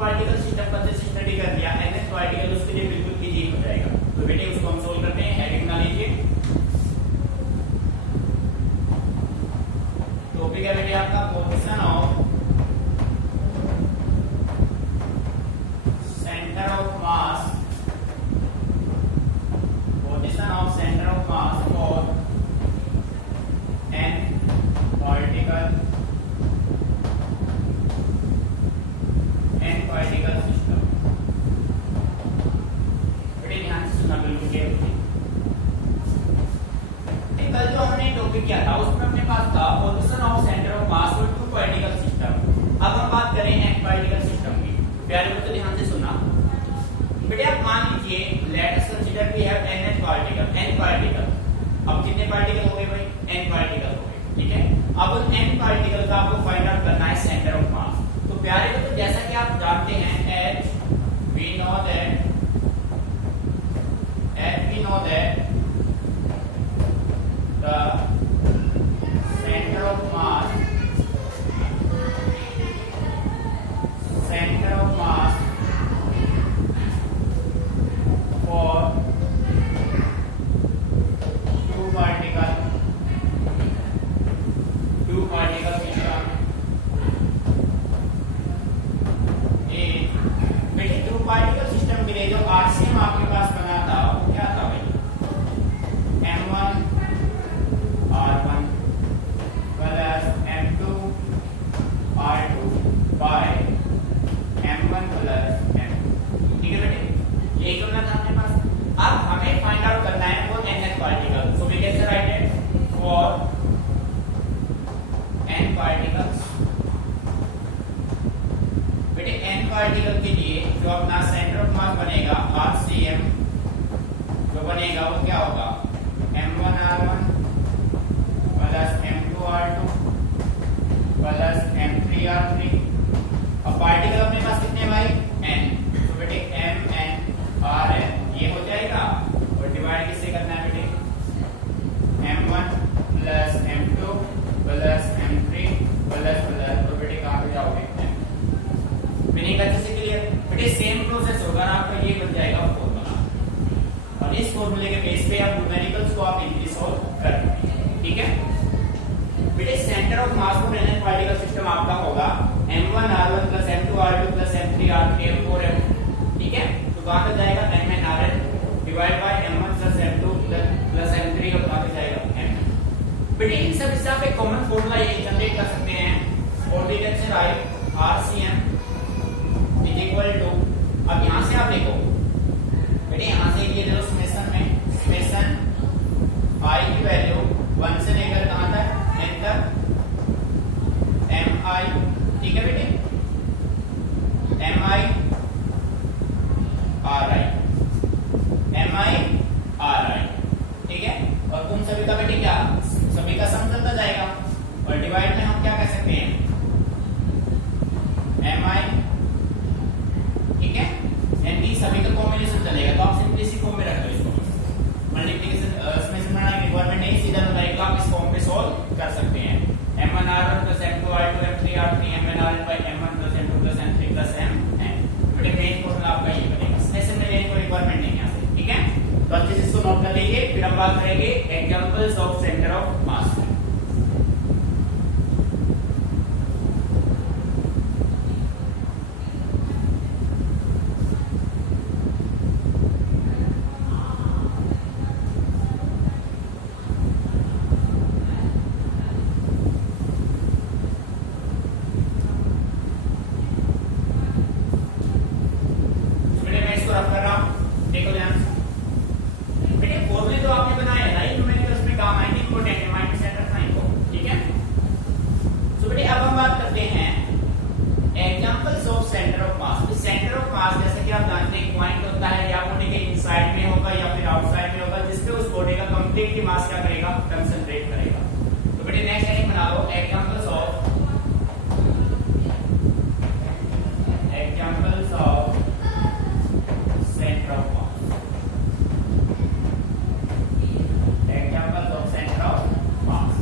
Particle system का जैसे study कर लिया, nth पार्टिकल उसके लिए बिल्कुल इजी हो जाएगा। तो बेटे उसको हम सोल्व करते हैं। हेडिंग बना लीजिए। टॉपिक है बेटे आपका position of centre of mass, position of centre of mass for n particle system. बेटे ध्यान से सुनना बिल्कुल केयरफुली। कल जो हमने टॉपिक किया था उसमें अपने पास था position of centre of mass for two particle system. अब हम बात करें n पार्टिकल सिस्टम की। प्यारे बच्चों ध्यान से सुनना। बेटे आप मान लीजिए let us consider we have n particle. अब कितने पार्टिकल हो गए भाई? n पार्टिकल हो गए, ठीक है। अब उन n पार्टिकल का आपको फाइंड आउट करना है सेंटर ऑफ मास। तो प्यारे बच्चों जैसा कि आप जानते हैं h we know that the center of mass for two particle system is, बेटे टू पार्टिकल सिस्टम के लिए जो आरसीएम आपके पास बना था वो क्या था भाई? m1 r1 plus m2 r2 bye m1 plus m2, ठीक है बेटे। यही करना था अपने पास। अब हमें फाइंड आउट करना है वो nth particle. So we can write it for n particles. बेटे n पार्टिकल के लिए जो अपना सेंटर ऑफ मास बनेगा RCM, जो बनेगा वो क्या होगा? m1 r1 plus m2 r2 plus m3 r3। अब पार्टिकल अपने पास कितने भाई? n। तो बेटे mn rn ये हो जाएगा और डिवाइड किससे करना है बेटे? m1 plus m2 plus m3 plus तो बेटे कहां पे जाओगे? मीनिंग अच्छे से क्लियर? बेटे सेम प्रोसेस होगा ना आपका, ये बन जाएगा फॉर्मूला और इस फॉर्मूले के बेस पे आप न्यूमेरिकल्स को आप इजीली सॉल्व कर पाएंगे, ठीक है। बेटे centre of mass for N particle system आपका होगा m1 r1 plus m2 r2 plus m3 r3 m4 m, ठीक है। तो कहां पे जाएगा? mn rn divide by m1 plus m2 plus m3 और कहां पे जाएगा? m। बेटे इन सब हिसाब पे कॉमन फॉर्मूला ये जनरेट कर सकते हैं और we can say write RCM is equal to, अब यहां से आप देखो बेटे, यहां से ये देखो समेशन i की वैल्यू 1 से लेकर कहां तक? n तक mi, ठीक है बेटे। mi ri, ठीक है। और तुम सभी का बेटे क्या? सभी का सम चलता जाएगा और डिवाइड में हम क्या कर सकते हैं? mi, ठीक है। यानी सभी का कॉम्बिनेशन चलेगा तो आप सिंपली इसी फॉर्म में रख दो इसको। मल्टीप्लिकेशन समेशन बनाने की रिक्वायरमेंट नहीं, सीधा न्यूमेरिकल आप इस फॉर्म में सॉल्व कर सकते हैं। m1 r1 plus m2 r2 m3 r3 mn rn by m1 plus m2 plus m3 plus mn। बेटे मेन फॉर्मूला आपका ये बनेगा। समेशन में लेने की रिक्वायरमेंट नहीं है यहां से, ठीक है। तो अच्छे से इसको नोट कर लीजिए। फिर हम बात करेंगे examples of centre of mass. Completely mass क्या करेगा, कंसंट्रेट करेगा। तो बेटे नेक्स्ट हेडिंग बना लो examples of centre of mass. Examples of centre of mass.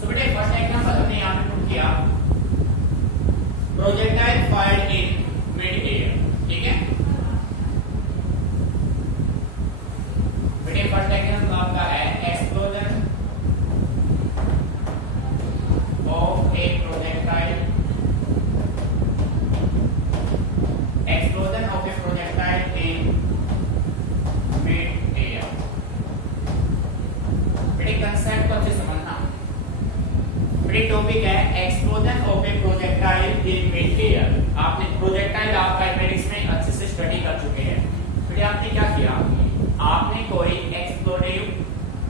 So बेटे फर्स्ट एग्जांपल हमने यहां पे पुट किया, प्रोजेक्टाइल फायर्ड इन कंसेप्ट को अच्छे समझना। बेटे टॉपिक है explosion of a projectile in mid air. आपने प्रोजेक्टाइल आप काइनेटिक्स में अच्छे से स्टडी कर चुके हैं। बेटे आपने क्या किया, आपने कोई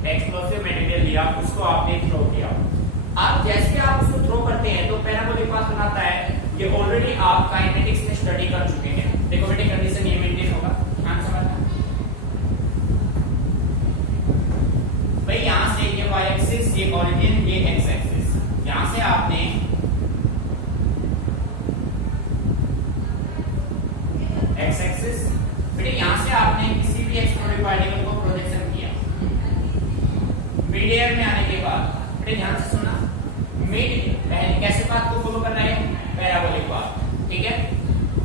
एक्सप्लोसिव मटेरियल लिया, उसको आपने थ्रो किया। आप जैसे आप उसको थ्रो करते हैं तो पैराबोलिक पाथ बनाता है। ये ऑलरेडी आप काइनेटिक्स में स्टडी कर चुके हैं। देखो बेटे कंडीशन ये मेंटेन होगा, ध्यान समझना भाई। यहां से ये y एक्सिस, ये ओरिजिन, ये x एक्सिस, यहां से आपने x एक्सिस बेटे यहां से आपने किसी भी एक्सप्लोरेड पार्टिकल को प्रोजेक्शन किया मिड एयर में आने के बाद। बेटे ध्यान से सुनना, मिड पहले कैसे पाथ को फॉलो करना है, पैराबोलिक पाथ, ठीक है।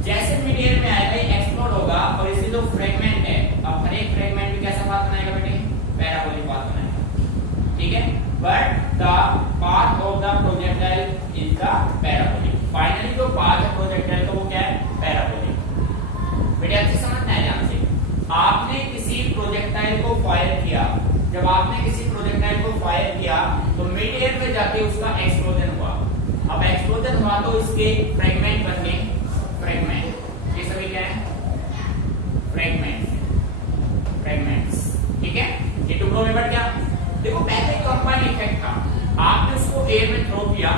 जैसे मिड एयर में आएगा ये एक्सप्लोड होगा और इसके जो फ्रेगमेंट है, अब हर एक फ्रेगमेंट भी कैसा पाथ बनाएगा बेटे, पैराबोलिक पाथ बनाएगा, ठीक है। But the path of the projectile is the parabolic. Finally जो पाथ है प्रोजेक्टाइल का वो क्या है, पैराबोलिक। बेटे अच्छे समझना है ध्यान से। आपने किसी प्रोजेक्टाइल को फायर किया, जब आपने किसी प्रोजेक्टाइल को फायर किया तो मिड एयर में जाके उसका एक्सप्लोजन हुआ। अब एक्सप्लोजन हुआ तो इसके फ्रेगमेंट बन गए, फ्रेगमेंट, ये सभी क्या है, फ्रेगमेंट्स, ठीक है। ये टुकड़ों में बट गया। देखो पहले कंबाइन इफेक्ट था, आपने उसको एयर में थ्रो किया,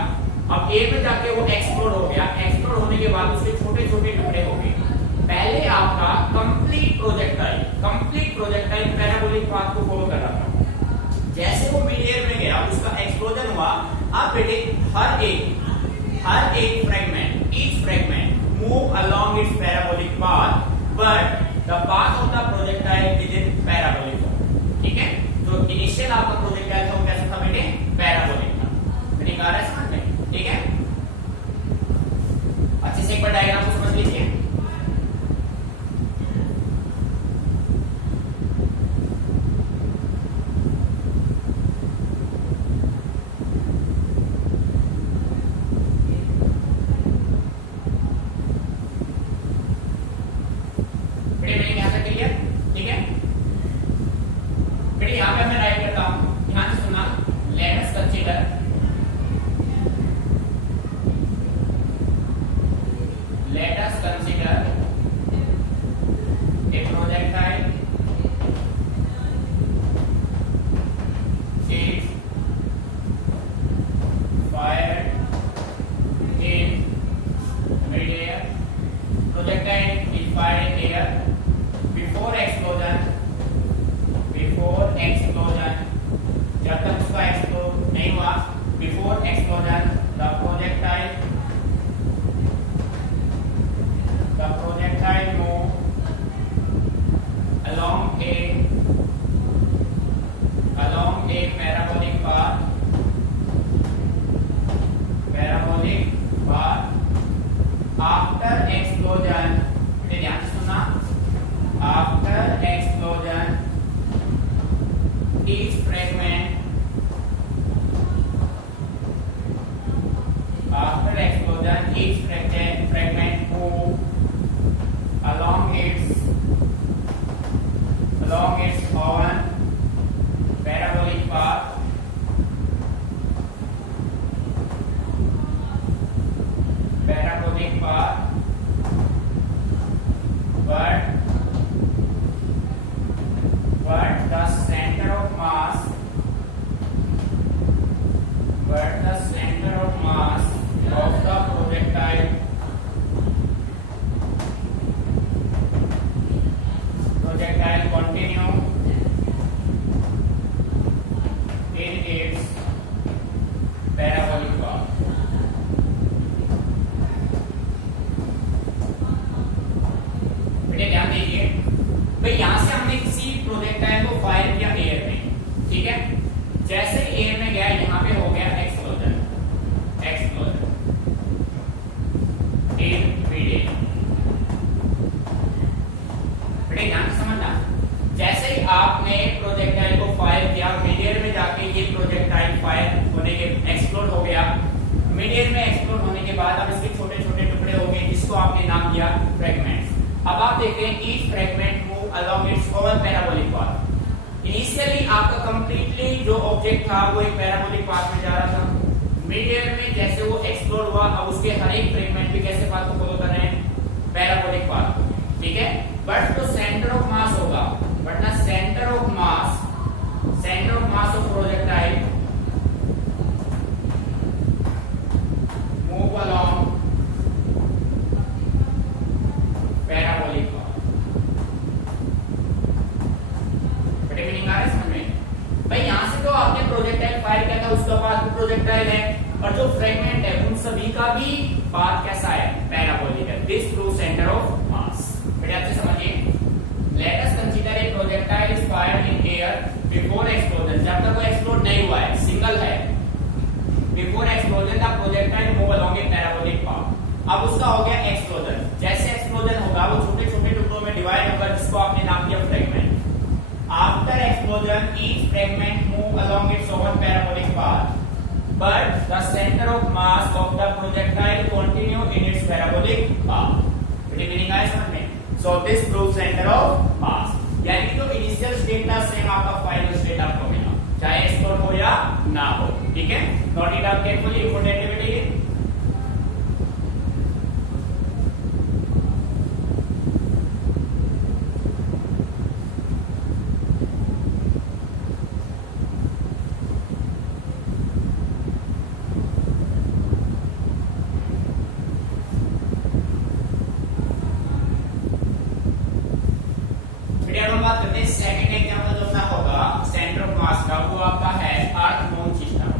अब एयर में जाके वो एक्सप्लोड हो गया। एक्सप्लोड होने के बाद उसके छोटे छोटे टुकड़े हो गए। पहले आपका कंप्लीट प्रोजेक्टाइल पैराबोलिक पाथ को फॉलो कर रहा था। जैसे वो मिड एयर में गया, उसका एक्सप्लोजन हुआ। अब बेटे हर एक fragment, each fragment move along it's parabolic path, but the path of the projectile is in parabolic form, ठीक है। तो इनिशियल आपका प्रोजेक्टाइल था वो कैसा था बेटे, पैराबोलिक था। बेटे कार है समझ में, ठीक है। अच्छे से एक बार डायग्राम को समझ लीजिए। अब आप देखते हैं each fragment move along it's oven parabolic path. Initially आपका कंप्लीटली इनिशियली जो ऑब्जेक्ट था वो एक पैराबोलिक पाथ में जा रहा था, मिड एयर में जैसे वो एक्सप्लोर हुआ अब उसके हर एक फ्रेगमेंट भी कैसे पाथ को फॉलो कर रहे हैं, पैराबोलिक पाथ, ठीक है। बट जो सेंटर ऑफ मास होगा, बट ना centre of mass of projectile move along parabolic path. बड़े मीनिंग आ रहा है समझ में भाई? यहां से तो आपने प्रोजेक्टाइल फायर किया था, उसका पाथ भी प्रोजेक्टाइल है, और जो फ्रेगमेंट है उन सभी का भी पाथ कैसा है, पैराबोलिक है। दिस प्रूव सेंटर ऑफ मास। बड़े अच्छे समझिए। Late us consider a projectile is fired in air before explosion. जब तक वो एक्सप्लोड नहीं हुआ है, सिंगल है, before explosion the projectile move along A parabolic path. अब उसका हो गया एक्सप्लोजन, जैसे एक्सप्लोजन होगा वो छोटे छोटे टुकड़ों में डिवाइड होगा, जिसको आपने नाम दिया fragment. After explosion each fragment move along its own parabolic path, but the center of mass of the projectile continue in its parabolic path। बड़ी मीनिंग आया समझ में? So this proves center of mass, यानी कि जो initial state था same आपका final state आपको मिला, चाहे एक्सप्लोर हो या ना हो, ठीक है। Note it down carefully, important activity है। बात करते हैं सेकंड एग्जांपल जो अपना होगा सेंटर ऑफ मास का, वो आपका है अर्थ मून सिस्टम।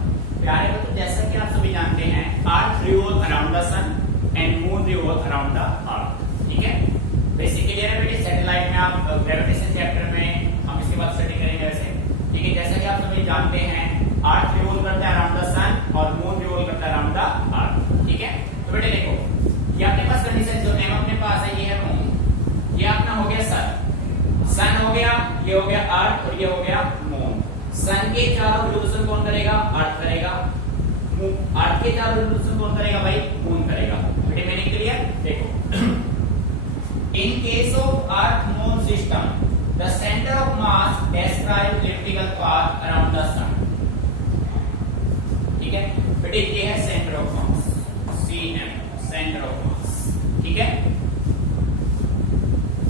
प्यारे बच्चों, जैसा कि आप सभी जानते हैं earth revolve around the sun and moon revolve around the earth, ठीक है। बेसिकली है बेटे, सैटेलाइट में आप ग्रेविटेशन चैप्टर में हम इसके बाद स्टडी करेंगे वैसे, ठीक है। जैसा कि आप सभी जानते हैं अर्थ रिवॉल्व करता है अराउंड द सन और मून रिवॉल्व करता है अराउंड द अर्थ, ठीक है। तो बेटे देखो, ये अपने पास कंडीशन जो है अपने पास है, ये है मून, ये अपना हो गया सन, सन हो गया, ये हो गया अर्थ और ये हो गया मून। सन के चारों रिवोल्यूशन कौन करेगा, अर्थ करेगा। अर्थ के चारों रिवोल्यूशन कौन करेगा भाई, मून करेगा। बेटे मीनिंग क्लियर? देखो, in case of earth moon system the centre of mass describe elliptical path around the sun, ठीक है। बेटे ये है centre of mass, CM, centre of mass, ठीक है।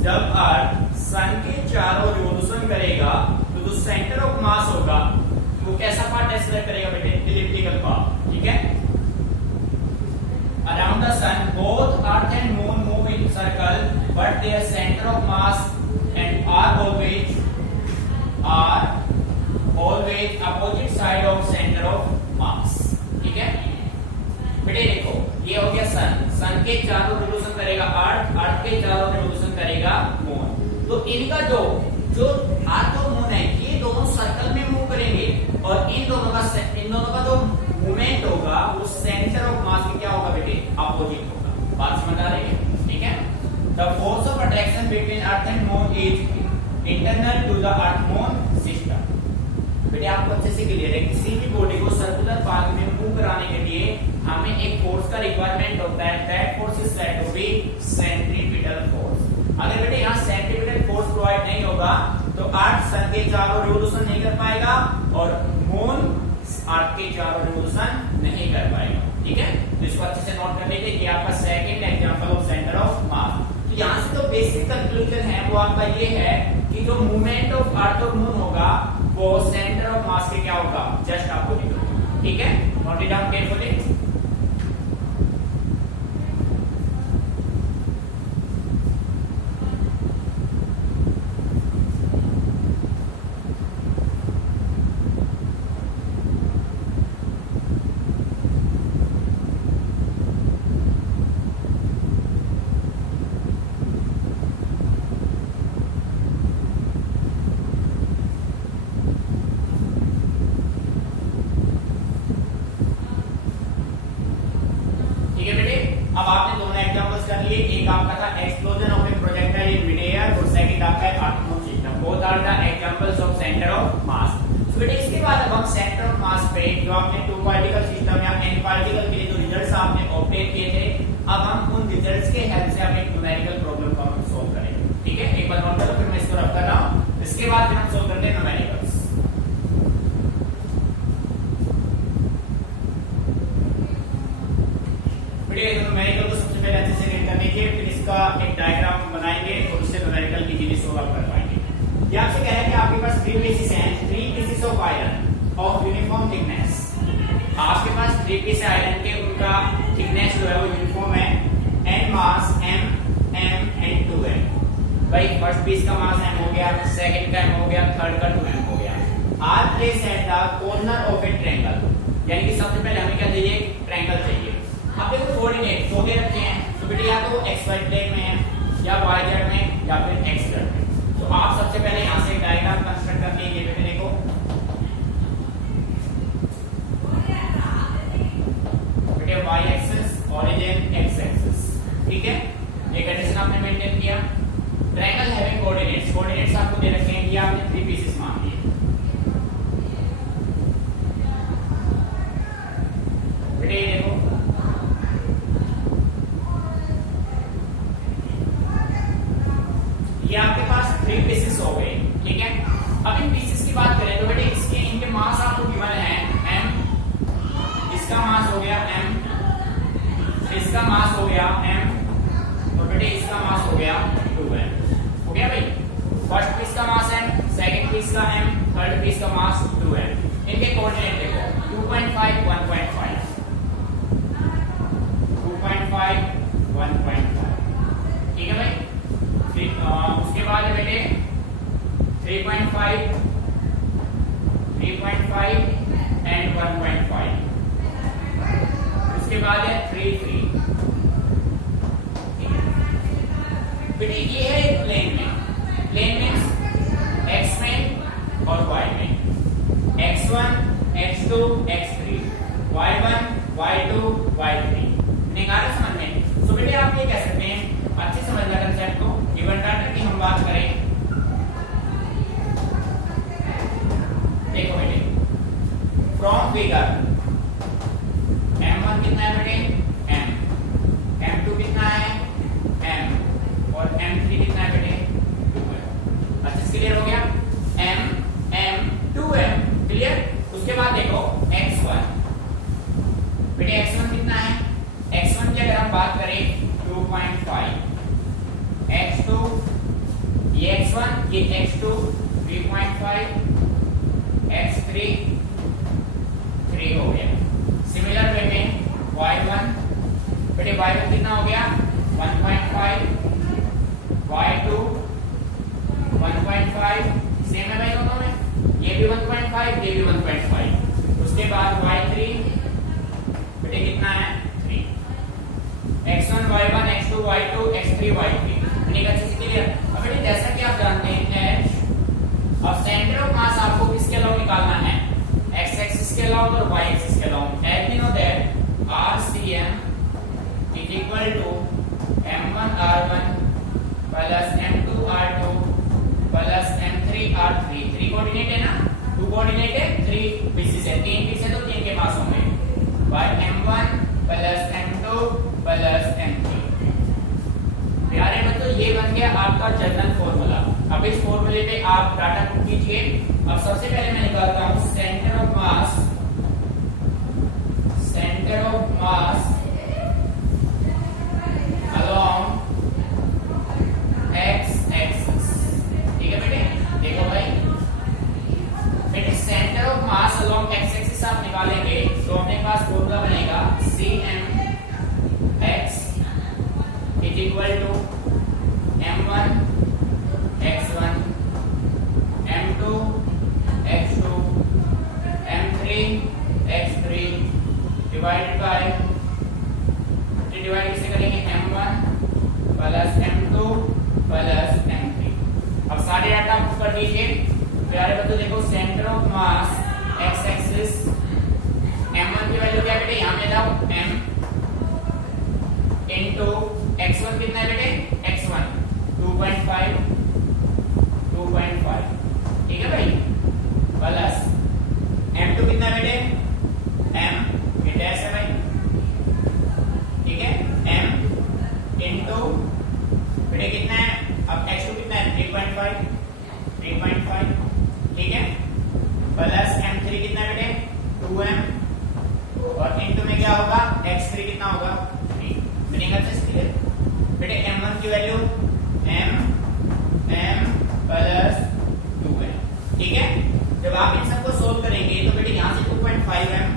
जब अर्थ सन के चारों रिवोल्यूशन करेगा तो जो सेंटर ऑफ मास होगा वो कैसा पाथ डिस्क्राइब करेगा बेटे, एलिप्टिकल पाथ, ठीक है। Around the sun both earth and moon move in circle but their centre of mass and are always opposite side of centre of mass, ठीक है। बेटे देखो, ये हो गया सन, सन के चारों रिवोल्यूशन करेगा अर्थ, अर्थ के चारों रिवोल्यूशन करेगा मून। तो इनका जो अर्थ और मून है ये दोनों सर्कल में मूव करेंगे और इन दोनों का जो मूवमेंट होगा वो सेंटर ऑफ मास के क्या होगा बेटे, अपोजिट होगा। बात समझ आ रही है, ठीक है। The force of attraction between earth and moon is internal to the earth moon system. बेटे आपको अच्छे से क्लियर है, किसी भी बॉडी को सर्कुलर पाथ में मूव कराने के लिए हमें एक फोर्स का रिक्वायरमेंट होता है, that force is said to be centripetal force. अगर बेटे यहाँ सेंट्रीपिटल फोर्स प्रोवाइड नहीं होगा तो अर्थ सन के चारों रिवोल्यूशन नहीं कर पाएगा और मून अर्थ के चारों रिवोल्यूशन नहीं कर पाएगा, ठीक है। तो इसको अच्छे से नोट कर लीजिए कि आपका second example of centre of mass. तो यहाँ से जो बेसिक कंक्लूजन है वो आपका ये है कि जो मूवमेंट ऑफ अर्थ और मून होगा वो सेंटर ऑफ मास के क्या होगा, जस्ट अपोजिट होगा, ठीक है। Note it down carefully. अब आपने दोनों एग्जांपल्स कर लिए, एक आपका था explosion of a projectile in mid air और सेकंड आपका है earth moon system. Both are the examples of centre of mass. तो बेटे इसके बाद अब हम सेंटर ऑफ मास पे जो आपने टू पार्टिकल सिस्टम या एन पार्टिकल के लिए जो रिजल्ट्स आपने ऑब्टेन किए थे, अब हम उन रिजल्ट्स के हेल्प से हम एक न्यूमेरिकल प्रॉब्लम को हम सॉल्व करेंगे, ठीक है। एक बार नोट करो, फिर मैं इसको रख कर रहा हूं, इसके बाद फिर हम सॉल्व करते हैं न्यूमेरिकल्स। थ्री पीस आयरन के उनका थिकनेस जो है वो यूनिफॉर्म है, and mass m m and 2m। भाई फर्स्ट पीस का मास m हो गया, सेकंड का m हो गया, थर्ड का 2m हो गया। Are place at the corner of a triangle, यानी कि सबसे पहले हमें क्या चाहिए, ट्रायंगल चाहिए। अब देखो कोऑर्डिनेट दो दे रखे हैं, तो बेटा या तो xy प्लेन में है, या y z में, या फिर x z में। तो आप सबसे पहले यहां से डायग्राम कंस्ट्रक्ट कर लीजिए बेटे। देखो बेटे y axis, origin x axis, ठीक है, ये कंडीशन आपने मेंटेन किया। ट्रायंगल हैविंग कोऑर्डिनेट्स, कोऑर्डिनेट्स आपको दे रखे हैं, ये आपने थ्री पीसेस मान लिए। बेटे ये देखो ये आपके पास थ्री पीसेस हो गए, ठीक है। अब इन पीसेस की बात करें तो बेटे इसके इनके मास आपको गिवन है m, इसका मास हो गया m, इसका मास हो गया m, और बेटे इसका मास हो गया 2m। हो गया भाई, फर्स्ट पीस का मास m, सेकंड पीस का m, थर्ड पीस का मास 2m। इनके कोऑर्डिनेट देखो 2.5 1.5, 2.5 1.5, ठीक है भाई। उसके बाद है बेटे 3.5 एंड 1.5, उसके बाद है 3 बेटे ये है प्लेन में, प्लेन मींस x में और y में, x1 x2 x3, y1 y2 y3, निकाल समझ में। सो बेटे आप ये कह सकते हैं, अच्छे समझना कंसेप्ट को, गिवन डाटा की हम बात करें, देखो बेटे फ्रॉम फिगर m1 कितना है बेटे m, m2 कितना है m, और m3 कितना है बेटे 2m। अच्छे से क्लियर हो गया, m m 2m, क्लियर। उसके बाद देखो x1, बेटे x1 कितना है, x1 की अगर हम बात करें 2.5, x2 ये x1 ये x2 3.5, x3 3 हो गया। सिमिलर वे में y1, बेटे y1 कितना हो गया 1.5, y2 1.5, सेम है भाई दोनों में, ये भी 1.5 ये भी 1.5। उसके बाद y3 बेटे कितना है 3, x1 y1 x2 y2 x3 y3, ठीक है, अच्छे से क्लियर। अब बेटे जैसा कि आप जानते हैं h, अब सेंटर ऑफ मास आपको किसके अलाउ निकालना है, x एक्सिस के अलाउ और y एक्सिस के अलाउ। As we know that RCM is equal to m1 r1 plus m2 r2 plus m3 r3। 3 coordinate है ना, 2 कोऑर्डिनेट है, 3 पीसेस है, 3 पीस है तो 3 के मास होंगे, by m1 plus m2 plus m3। प्यारे बच्चों ये बन गया आपका जनरल फॉर्मूला। अब इस फॉर्मूले पे आप डाटा पुट कीजिए। अब सबसे पहले मैं निकालता हूं centre of mass, centre of mass along x axis, ठीक है बेटे। देखो भाई बेटे centre of mass along x axis आप निकालेंगे तो अपने पास फॉर्मूला बनेगा cm x is equal to m1 x1 m2 x2 m3 x3 divided by, divide किसे करेंगे m1 plus m2 plus m3। अब सारे डाटा आप कर दीजिए प्यारे बच्चों। देखो centre of mass x axis, m1 की वैल्यू क्या बेटे यहां पे लाओ m इनटू x1 कितना है बेटे x1 2.5, ठीक है भाई, प्लस m2 कितना है बेटे m, ये डैश है भाई, ठीक है, m इनटू बेटे कितना है, अब x2 कितना है 3.5, ठीक है, प्लस m3 कितना है बेटे 2m, और इनटू में क्या होगा x3 कितना होगा 3। मीनिंग अच्छे से क्लियर बेटे। m1 की वैल्यू m प्लस 2m, ठीक है। जब आप इन सबको सोल्व करेंगे तो बेटे यहां से 2.5m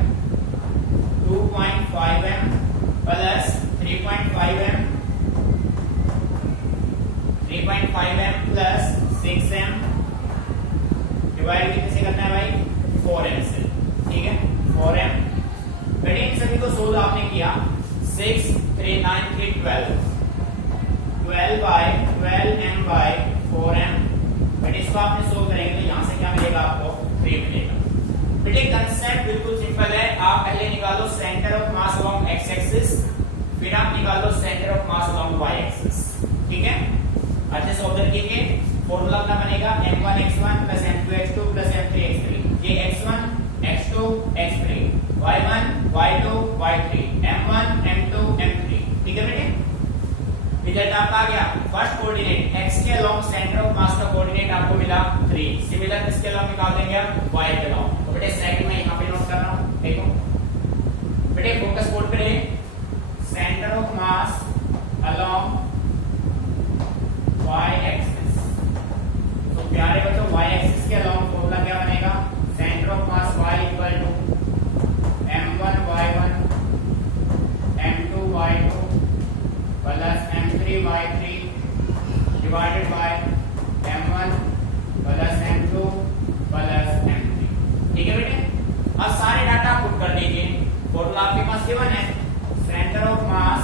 3.5m plus 6m divide कितने से करना है भाई 4m से, ठीक है 4m। बेटे इन सभी को सोल्व आपने किया 6 3 9 3 12 बाय 12m बाय 4m। बेटे इसको आपने सोल्व करेंगे तो यहां से क्या मिलेगा आपको 3 मिलेगा। बेटे कंसेप्ट बिल्कुल सिंपल है, आप पहले निकालो centre of mass along x axis, फिर आप निकालो centre of mass along y axis, ठीक है। अच्छे से ऑब्जर्व कीजिए, फॉर्मूला अपना बनेगा m1 x1 m2 x2 m3 x3। ये x1 x2 x3 y1 y2 y3 m1 m2 m3, ठीक है बेटे। रिजल्ट आपका आ गया, फर्स्ट कोऑर्डिनेट x के अलोंग सेंटर ऑफ मास का कोऑर्डिनेट आपको मिला 3, सिमिलर इसके अलोंग निकाल देंगे आप y के अलोंग। तो बेटे सेकंड में यहां पे नोट कर रहा हूं, देखो बेटे फोकस बोर्ड पे रहे, centre of mass along y axis. तो प्यारे बच्चों y एक्सिस के अलोंग फॉर्मूला क्या बनेगा, centre of mass y equal to m1 y1 m2 y2 plus m3 y3 divided by m1 plus m2 plus m3, ठीक है बेटे। अब सारे डाटा पुट कर दीजिए, फॉर्मूला आपके पास गिवन है, centre of mass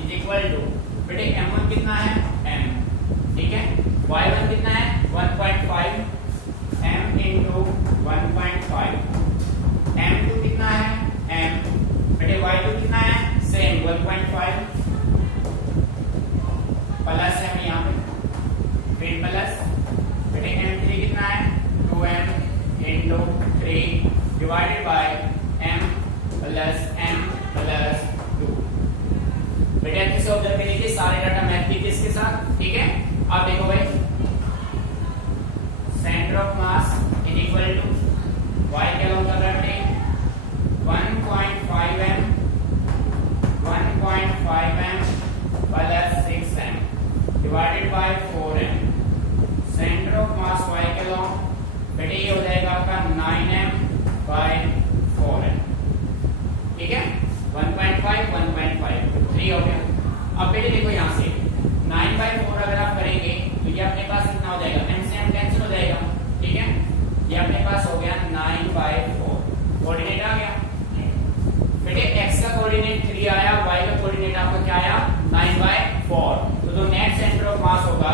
is equal to बेटे m1 कितना है m, ठीक है, y1 कितना है 1.5 m into 1.5, m2 कितना है m, बेटे y2 कितना है सेम 1.5 प्लस m यहाँ पे, फिर प्लस बेटे m3 कितना है 2m into 3 divided by m plus 2। बेटे अच्छे से ऑब्जर्व करिए, सारे डाटा मैच कीजिए इसके साथ, ठीक है। अब देखो भाई centre of mass is equal to y के अलोंग कर रहा है 1.5m 1.5m plus 6m divided by 4m। Centre of mass y के अलोंग बेटे ये हो जाएगा आपका 9m बाय 4m, ठीक है 1.5 1.5 3 हो गया। अब बेटे देखो यहाँ से 9/4 अगर आप करेंगे तो ये अपने पास कितना हो जाएगा, m से m कैंसिल हो जाएगा, ठीक है। ये अपने पास हो गया 9/4, कोऑर्डिनेट आ गया बेटे, x का कोऑर्डिनेट 3 आया, y का कोऑर्डिनेट आपका क्या आया 9/4। तो जो नेट सेंटर ऑफ मास होगा,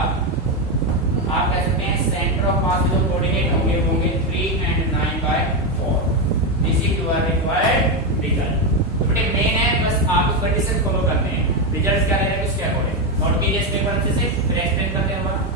आप कह सकते हैं सेंटर ऑफ मास जो कोऑर्डिनेट होंगे 3 and 9/4। This is your required result. तो बेटे मेन है, बस आप उस कंडीशन फॉलो करते हैं, रिजल्ट क्या रहेगा इसके अकॉर्डिंग। नोट कीजिए इस पेपर अच्छे से, फिर एक्सप्लेन करते हैं हमारा।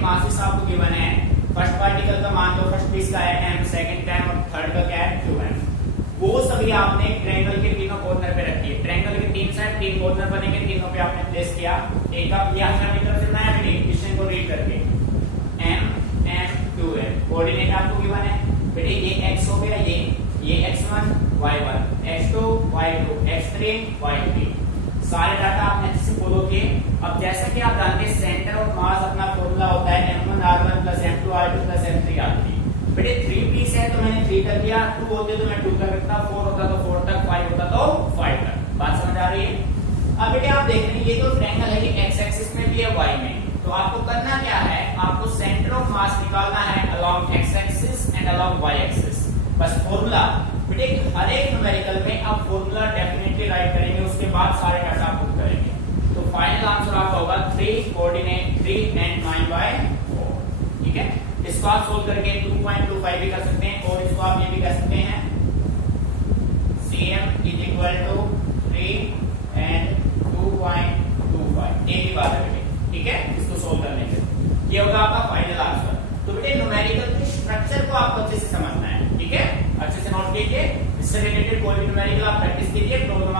मासेस आपको गिवन है, फर्स्ट पार्टिकल का मान लो, फर्स्ट पीस का है m, सेकंड का m और थर्ड का क्या है 2m। वो सभी आपने ट्रायंगल के तीनों कॉर्नर पे रखी है। ट्रायंगल के तीन साइड तीन कॉर्नर बनेंगे, तीनों पे आपने प्लेस किया। एक आप ये अपनी तरफ से बनाया बेटे, क्वेश्चन को रीड करके m m 2m कोऑर्डिनेट आपको गिवन है बेटे, ये x हो गया, ये x1 y1 x2 y2 x3 y3, सारे डाटा आपने अच्छे से फॉलो किए। अब जैसा कि आप जानते हैं सेंटर ऑफ मास अपना फॉर्मूला होता है m1 r1 plus m2 r2 plus m3 r3। बेटे 3 पीस है तो मैंने 3 कर दिया, 2 होते तो मैं 2 कर सकता, 4 होता तो 4 तक, 5 होता तो 5 तक। बात समझ आ रही है? अब बेटे आप देख रहे हैं ये तो ट्रायंगल है, ये x एक्सिस में भी है y में, तो आपको करना क्या है, आपको सेंटर ऑफ मास निकालना है along x axis and along y axis. बस फॉर्मूला बेटे हर एक न्यूमेरिकल में आप फॉर्मूला डेफिनेटली राइट करेंगे, उसके बाद सारे डाटा पुट करेंगे, तो फाइनल आंसर आपका होगा 3 कोऑर्डिनेट 3 and 9/4। ठीक है, इस इसको आप सोल्व करके 2.25 भी कर सकते हैं और इसको आप ये भी कह सकते हैं cm is equal to 3 and 2.25 एक ही बात है बेटे, ठीक है। इसको सोल्व करने के ये होगा आपका फाइनल आंसर। तो बेटे न्यूमेरिकल के स्ट्रक्चर को आपको अच्छे से समझना है, ठीक है, अच्छे से नोट कीजिए। इससे रिलेटेड कोई भी न्यूमेरिकल आप प्रैक्टिस कीजिए, प्रॉब्लम